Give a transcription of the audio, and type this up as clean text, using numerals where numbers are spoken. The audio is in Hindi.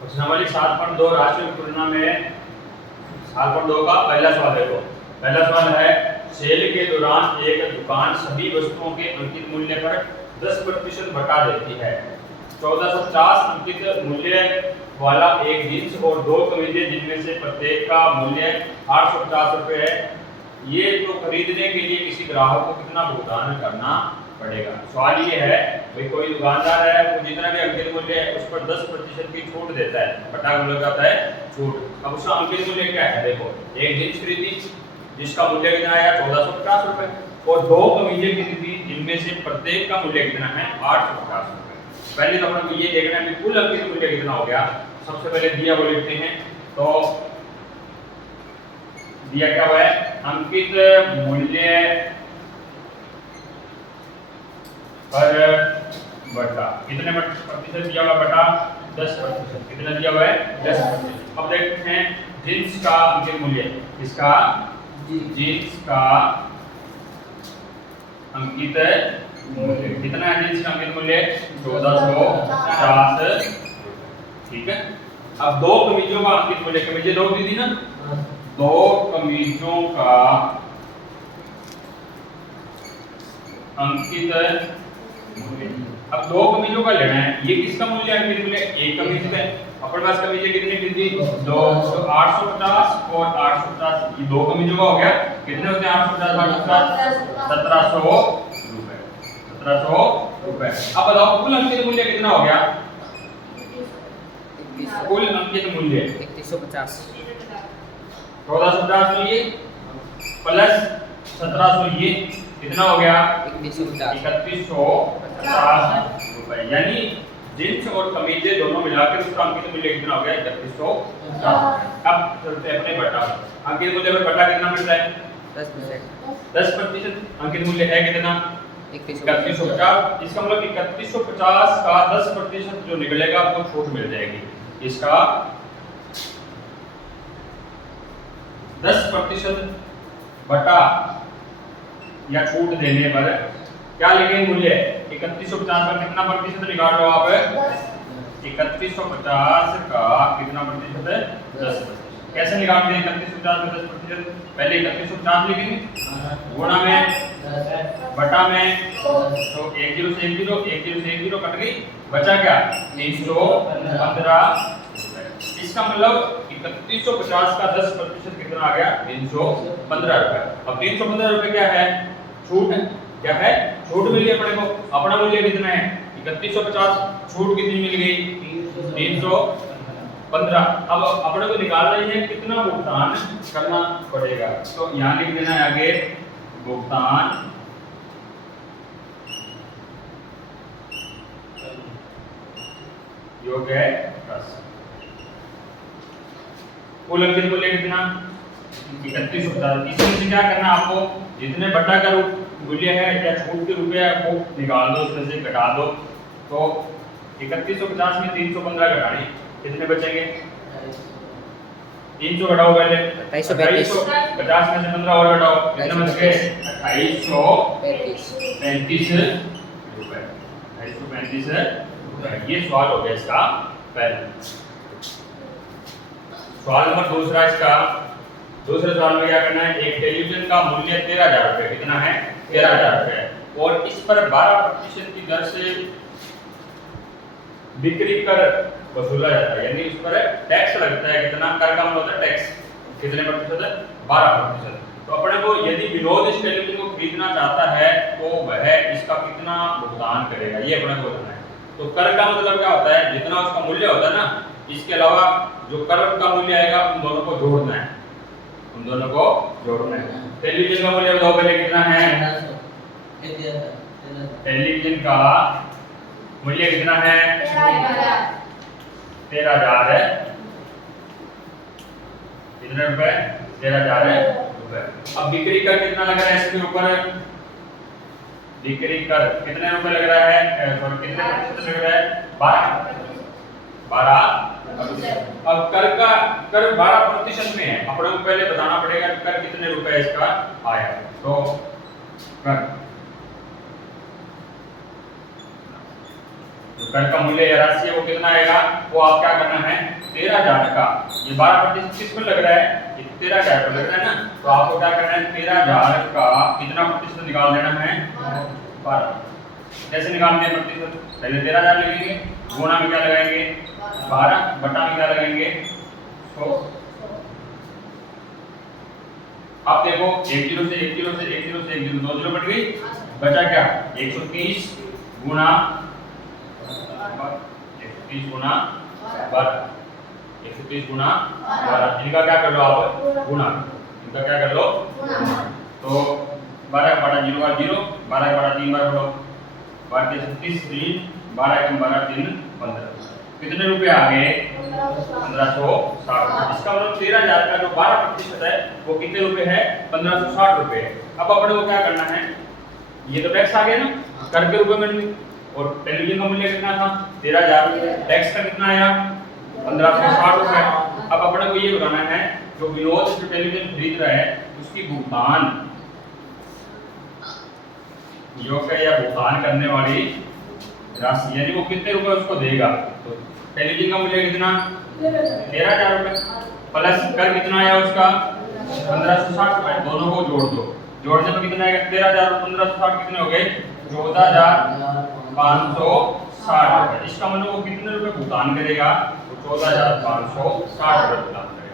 प्रश्नावली 7.2 राशियों की तुलना में 7.2 का पहला सवाल देखो। पहला सवाल है सेल के दौरान एक दुकान सभी वस्तुओं के अंकित मूल्य पर 10% घटा देती है। 1450 अंकित मूल्य वाला एक जींस और 2 कमीजें जिनमें से प्रत्येक का मूल्य 850 रुपये है। ये तो खरीदने के लिए किसी ग्राहक को कितना भुगतान करना पड़ेगा। सवाल ये है भाई कोई दुकानदार है वो जितना भी अंकित मूल्य है उस पर 10% की छूट देता है। घटा मूल्य का होता है छूट। अब उसका अंकित मूल्य क्या है देखो, एक जींस खरीदी जिसका मूल्य कितना आया 1450 रुपए और 2 कमीजें खरीदी जिनमें से प्रत्येक का मूल्य कितना है 850 रुपए। पहले तो अपन को ये देखना है कि कुल अंकित मूल्य कितना हो गया। सबसे पहले दिया वो लिखते हैं, तो दिया क्या हुआ है अंकित मूल्य पर बटा कितने प्रतिशत दिया हुआ बटा 10%। कितना दिया हुआ है 10%। अब देखते हैं जींस का अंकित मूल्य, इसका जींस का अंकित मूल्य कितना है। जींस का अंकित मूल्य 1450। ठीक है। अब 2 कमीजों का अंकित मूल्य, कमीजें 2 दी थी ना, 2 कमीजों का अंकित मूल्य। अब 2 कमीजों का लेना है, ये किसका मूल्य है अंकित मूल्य, एक कमीज है। अपने पास कमीजें कितनी थी 2, तो 850 और 850 ये 2 कमीजों का हो गया। कितने होते हैं 850 1700 रुपए। 1700 रुपए। अब बताओ कुल अंकित मूल्य कितना हो गया। कुल अंकित मूल्य 3150 1450 ये प्लस 1700 ये कितना हो गया 3150 रुपए। यानी जींस और कमीजें दोनों मिलाकर उसका अंकित मूल्य कितना हो गया 3150। अब चलते हैं अपने बटा। अंकित मूल्य पर बटा कितना मिलता है 10%। अंकित मूल्य है कितना 3150। इसका मतलब 3150 का 10% जो निकलेगा आपको छूट मिल जाएगी। इसका 10% बटा या छूट देने पर क्या लिखेंगे मूल्य 3150 पर कितना प्रतिशत निकाल लो आप 3150 का कितना प्रतिशत है 10%। कैसे निकालते हैं 3150 में 10%। पहले 3150 लिखेंगे गुणा में बटा में, तो 1 0 से 1 0 1 0 से 1 0 कट गई, बचा क्या 315 रुपए। इसका मतलब 3150 का 10% कितना आ गया 315 रुपए। अब 315 रुपए क्या है छूट है। क्या है छूट मिली अपने को। अपना मूल्य कितना है 3150, छूट कितनी मिल गई 315। अब अपने को निकालना ही है कितना भुगतान करना पड़ेगा। तो यहाँ लिख देना है आगे भुगतान योग्य है राशि। कुल अंकित मूल्य कितना 3150। इसमें से क्या करना आपको जितने बटा का मूल्य है या छूट के रुपए आपको निकाल दो, उसमें से घटा दो। तो 3150 में 315 घटाएं कितने बचेंगे 300 घटाओ पहले 2835। 50 में से 15 और घटाओ कितने बच गए 2835 रुपए। 2835 रुपए। ये सवाल हो गया इसका पहला। सवाल नंबर दूसरा इसका, दूसरे सवाल में क्या करना है एक टेलीविजन का मूल्य 13000 रुपए कितना है 13000 रुपए और इस पर 12% की दर से बिक्री कर वसूला जाता है। यानी इस पर टैक्स लगता है। कितना कर का मतलब होता है टैक्स, कितने प्रतिशत है 12%। तो अपने को यदि विनोद इस टेलीविजन को खरीदना चाहता है तो वह इसका कितना भुगतान करेगा ये अपने को बताना है। तो कर का मतलब क्या होता है जितना उसका मूल्य होता है ना, इसके अलावा जो कर का मूल्य आएगा उन दोनों को जोड़ना है। उन दोनों को जोड़ना है। टेलीविजन का मूल्य बताओ पहले कितना है। टेलीविजन का मूल्य कितना है 13000 है। कितने रुपए 13000 है रुपए। अब बिक्री कर कितना लग रहा है इसके ऊपर, बिक्री कर कितने रुपए लग रहा है कितने प्रतिशत लग रहा है 12। अब कर का कर 12% में है। अपने को पहले बताना पड़ेगा कर कितने रुपए इसका आया। तो कर जो कर का मूल्य या राशि है वो कितना आएगा, वो आप क्या करना है 13,000 का, ये 12% किस पर लग रहा है, ये 13,000 पर लग रहा है ना, तो आपको क्या करना है 13,000 का कितना प्रतिशत निकाल देना है 12। कैसे निकालते हैं प्रतिशत, पहले 13,000 लगेंगे, गुणा में क्या लगाएंगे 12, बटा में क्या लगाएंगे 100। अब देखो एक जीरो से एक जीरो से एक जीरो से एक जीरो, 2 जीरो कट गई, बचा क्या 130 गुना 130 गुना 12, 130 गुना 12, इनका क्या कर लो आप गुना, इनका क्या कर लो, तो 12 का बटा 0 का 0, 12 का बटा 3 बार बोलो, 12 36 3, 12 कम 12 3 15, कितने रुपए आ गए 1560। इसका मतलब 13,000 का जो 12% है वो कितने रुपए है 1560 रुपए है। अब अपने को क्या करना है, ये तो टैक्स आ गया ना, कर के रुपए में, और टेलीविजन का मूल्य कितना था 13,000, टैक्स का कितना आया 1560 रुपए। अब अपने को ये बताना है जो विनोद जो टेलीविजन खरीद रहा है उसकी भुगतान योग्य या भुगतान करने वाली राशि यानी वो कितने रुपए उसको देगा, तो टेलीविजन का मूल्य कितना 13,000 रुपए, प्लस कर कितना आया उसका 1560 रुपए, दोनों को जोड़ दो, जोड़ने में कितना आएगा 13,000 और 1560 कितने हो गए 14,560 रुपए। इसका मतलब वो कितने रुपए भुगतान करेगा, तो 14,560 रुपए भुगतान करेगा।